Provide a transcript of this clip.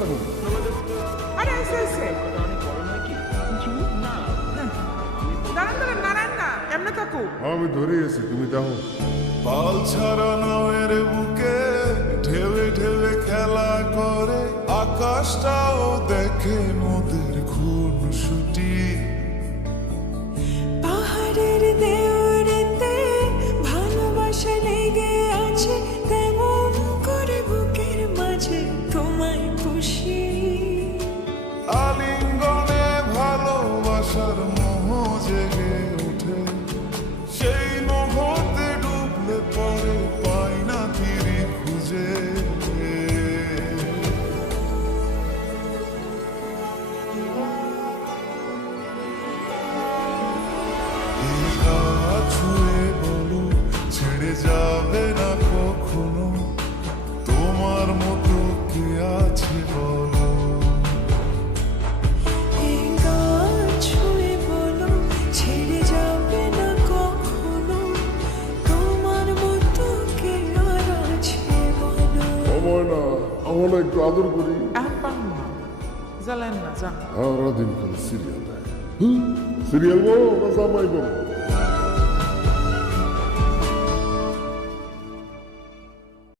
থাকো। আরে এসে দাঁড়ান নারায়ণ না এমনি থাকো। আমি ধরে এসে তুমি দেখো। পাল ছাড়া নাওয়ের বুকে ঢেবে ঢেবে খেলা করে, আকাশটাও দেখে নদীর খুনসুটি। পাহাড়ের দেওরেতে ভালোবাসা লেগে আছে, তেমন করে বুকের মাঝে তোমায় খুশি। আলিঙ্গনে ভালোবাসার মোহ জেগে ওঠে, সেই মোহতে ডুবলে পরে পাই না তীরে খুঁজে। ছুঁয়ে বলো ছেড়ে যাবে না কখনো, তোমার মতো কে আছে বলো। এই গান ছুঁয়ে বলো ছেড়ে যাবে না কখনো, তোমার মতো কে আর আছে বলো। সময় না, আমরা একটু আদর করি। এখন পারবো না, জ্বালেন না যান। সারাদিন খালি সিরিয়াল দেয়। সিরিয়াল বলো না জামাই বলো?